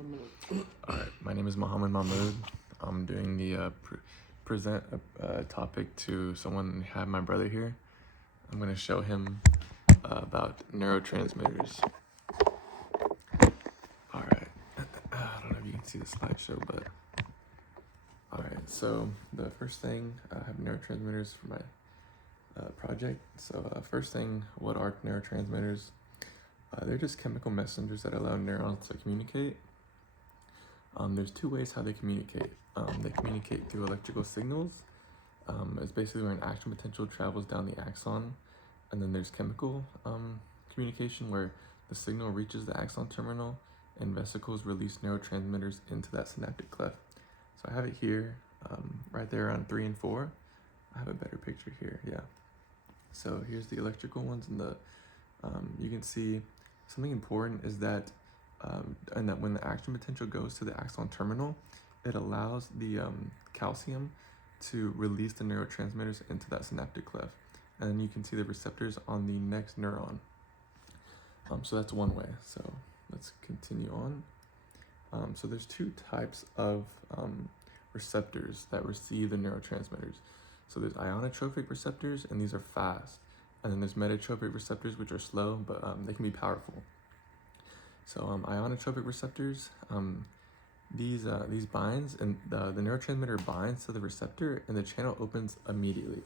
Alright, my name is Mohammed Mahmood. I'm doing the present a topic to someone. I have my brother here. I'm going to show him about neurotransmitters. Alright, I don't know if you can see the slideshow, but alright, so the first thing, I have neurotransmitters for my project. So first thing, what are neurotransmitters? They're just chemical messengers that allow neurons to communicate. There's two ways how they communicate. They communicate through electrical signals. It's basically where an action potential travels down the axon. And then there's chemical communication, where the signal reaches the axon terminal and vesicles release neurotransmitters into that synaptic cleft. So I have it here, right there on 3 and 4. I have a better picture here, yeah. So here's the electrical ones, and you can see something important is that and that when the action potential goes to the axon terminal, it allows the calcium to release the neurotransmitters into that synaptic cleft. And then you can see the receptors on the next neuron. So that's one way. So let's continue on. So there's two types of receptors that receive the neurotransmitters. So there's ionotropic receptors, and these are fast. And then there's metatropic receptors, which are slow, but they can be powerful. So ionotropic receptors, these binds, and the neurotransmitter binds to the receptor, and the channel opens immediately.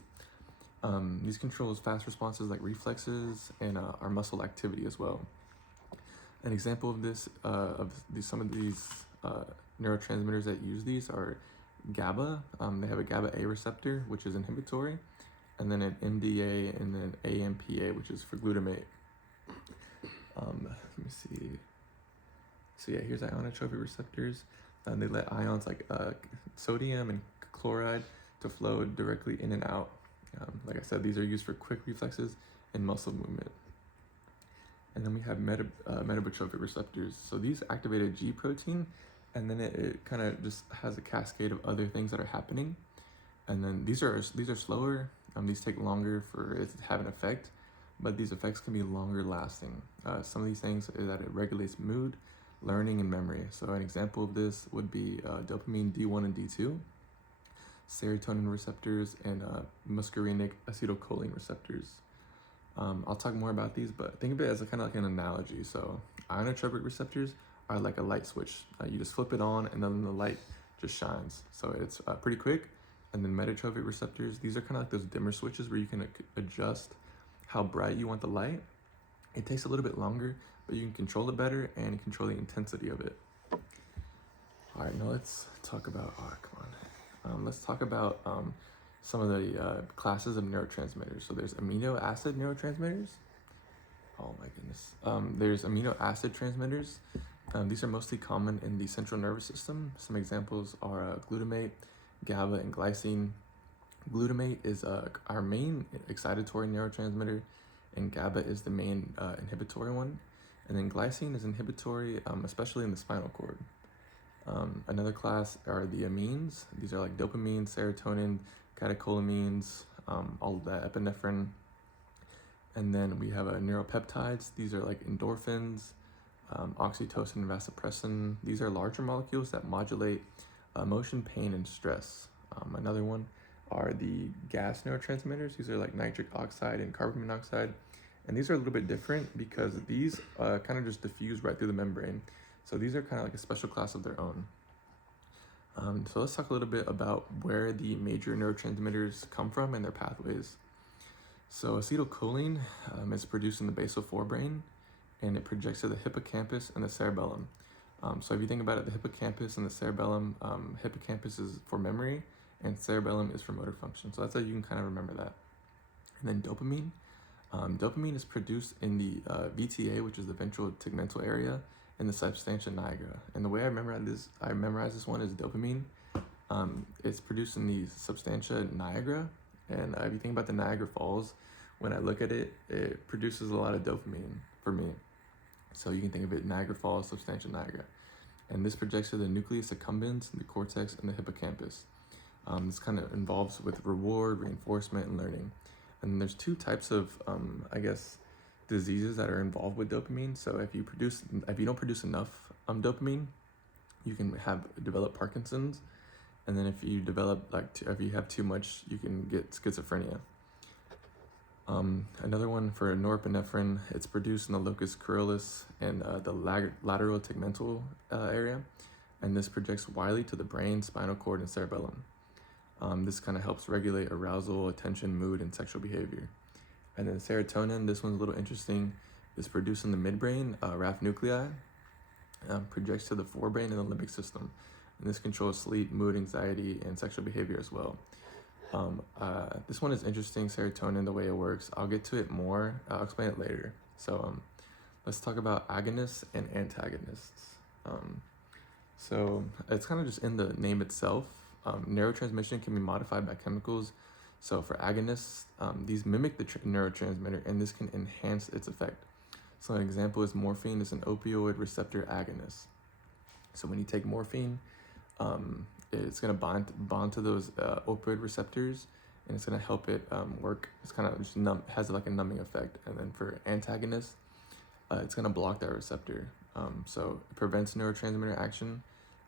These controls fast responses like reflexes and our muscle activity as well. An example of this, some of these neurotransmitters that use these are GABA. They have a GABA A receptor, which is inhibitory, and then an MDA and then AMPA, which is for glutamate. Let me see. So yeah, here's ionotropic receptors. They let ions like sodium and chloride to flow directly in and out. Like I said, these are used for quick reflexes and muscle movement. And then we have metabotropic receptors. So these activate a G protein, and then it kind of just has a cascade of other things that are happening. And then these are slower. These take longer for it to have an effect, but these effects can be longer lasting. Some of these things is that it regulates mood, learning, and memory. So an example of this would be dopamine D1 and D2, serotonin receptors, and muscarinic acetylcholine receptors. I'll talk more about these, but think of it as kind of like an analogy. So ionotropic receptors are like a light switch. You just flip it on, and then the light just shines. So it's pretty quick. And then metatropic receptors, these are kind of like those dimmer switches where you can adjust how bright you want the light. It takes a little bit longer, but you can control it better and control the intensity of it. All right, now let's talk about, let's talk about some of the classes of neurotransmitters. So there's amino acid neurotransmitters. Oh my goodness. There's amino acid transmitters. These are mostly common in the central nervous system. Some examples are glutamate, GABA, and glycine. Glutamate is our main excitatory neurotransmitter, and GABA is the main inhibitory one. And then glycine is inhibitory, especially in the spinal cord. Another class are the amines. These are like dopamine, serotonin, catecholamines, all of that, epinephrine. And then we have neuropeptides. These are like endorphins, oxytocin, and vasopressin. These are larger molecules that modulate emotion, pain, and stress. Another one are the gas neurotransmitters. These are like nitric oxide and carbon monoxide. And these are a little bit different because these kind of just diffuse right through the membrane. So these are kind of like a special class of their own. So let's talk a little bit about where the major neurotransmitters come from and their pathways. So acetylcholine is produced in the basal forebrain, and it projects to the hippocampus and the cerebellum. So if you think about it, the hippocampus and the cerebellum, hippocampus is for memory, and cerebellum is for motor function. So that's how you can kind of remember that. And then dopamine. Dopamine is produced in the VTA, which is the ventral tegmental area, in the substantia nigra. And the way I memorize this one is dopamine. It's produced in the substantia nigra. And if you think about the Niagara Falls, when I look at it, it produces a lot of dopamine for me. So you can think of it Niagara Falls, substantia nigra. And this projects to the nucleus accumbens, the cortex, and the hippocampus. This kind of involves with reward, reinforcement, and learning. And there's two types of, diseases that are involved with dopamine. So if you don't produce enough dopamine, you can develop Parkinson's, and then if you develop if you have too much, you can get schizophrenia. Another one for norepinephrine, it's produced in the locus coeruleus and the lateral tegmental area, and this projects widely to the brain, spinal cord, and cerebellum. This kind of helps regulate arousal, attention, mood, and sexual behavior. And then serotonin, this one's a little interesting. It's produced in the midbrain, RAF nuclei, projects to the forebrain and the limbic system. And this controls sleep, mood, anxiety, and sexual behavior as well. This one is interesting, serotonin, the way it works. I'll get to it more. I'll explain it later. So let's talk about agonists and antagonists. So it's kind of just in the name itself. Neurotransmission can be modified by chemicals. So for agonists, these mimic the neurotransmitter, and this can enhance its effect. So an example is morphine is an opioid receptor agonist. So when you take morphine, it's going to bond to those opioid receptors, and it's going to help it work. It's kind of just has like a numbing effect. And then for antagonists, it's going to block that receptor. So it prevents neurotransmitter action.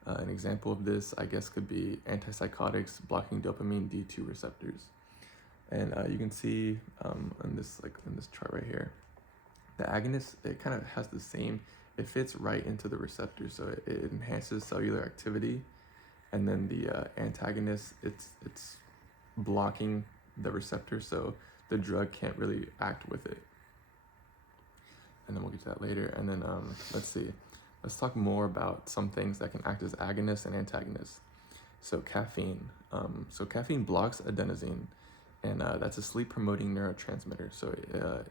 An example of this, I guess, could be antipsychotics blocking dopamine D2 receptors. And you can see in this chart right here, the agonist, it kind of has the same, it fits right into the receptor, so it enhances cellular activity. And then the antagonist, it's blocking the receptor, so the drug can't really act with it. And then we'll get to that later. And then let's talk more about some things that can act as agonists and antagonists. So caffeine. So caffeine blocks adenosine, and that's a sleep-promoting neurotransmitter. So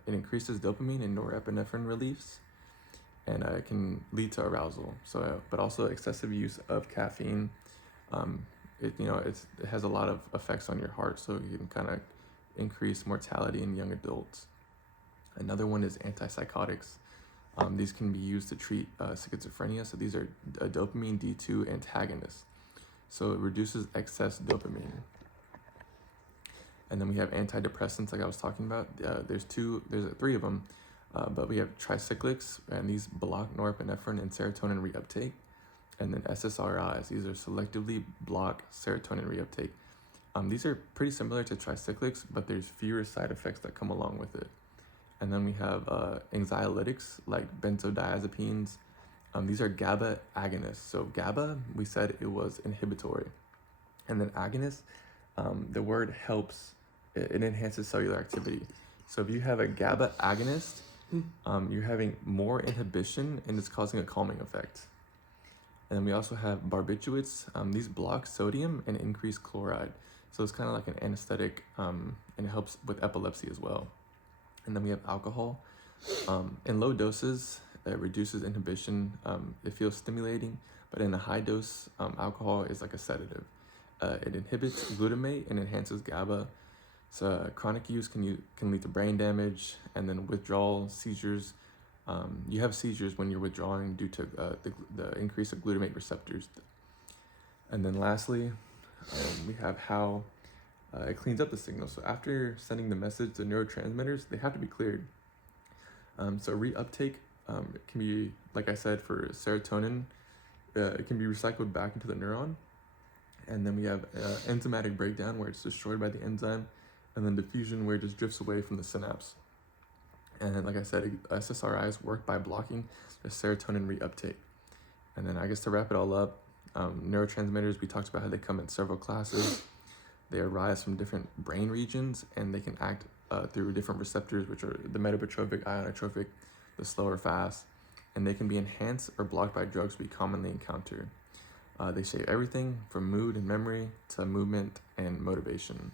it increases dopamine and norepinephrine release, and it can lead to arousal. So, but also excessive use of caffeine, it has a lot of effects on your heart. So you can kind of increase mortality in young adults. Another one is antipsychotics. These can be used to treat schizophrenia. So these are dopamine D2 antagonists. So it reduces excess dopamine. And then we have antidepressants, like I was talking about. There's three of them, but we have tricyclics, and these block norepinephrine and serotonin reuptake. And then SSRIs, these are selectively block serotonin reuptake. These are pretty similar to tricyclics, but there's fewer side effects that come along with it. And then we have anxiolytics like benzodiazepines. These are GABA agonists. So GABA, we said it was inhibitory. And then agonist, the word helps, it enhances cellular activity. So if you have a GABA agonist, you're having more inhibition, and it's causing a calming effect. And then we also have barbiturates. These block sodium and increase chloride. So it's kind of like an anesthetic, and it helps with epilepsy as well. And then we have alcohol. In low doses, it reduces inhibition. It feels stimulating, but in a high dose, alcohol is like a sedative. It inhibits glutamate and enhances GABA. So chronic use can lead to brain damage, and then withdrawal, seizures. You have seizures when you're withdrawing due to the increase of glutamate receptors. And then lastly, we have how it cleans up the signal. So after sending the message to neurotransmitters, they have to be cleared. So reuptake can be, like I said, for serotonin, it can be recycled back into the neuron. And then we have enzymatic breakdown, where it's destroyed by the enzyme, and then diffusion, where it just drifts away from the synapse. And like I said, SSRIs work by blocking the serotonin reuptake. And then I guess to wrap it all up, neurotransmitters, we talked about how they come in several classes. They arise from different brain regions, and they can act through different receptors, which are the metabotropic, ionotropic, the slow or fast, and they can be enhanced or blocked by drugs we commonly encounter. They shape everything from mood and memory to movement and motivation.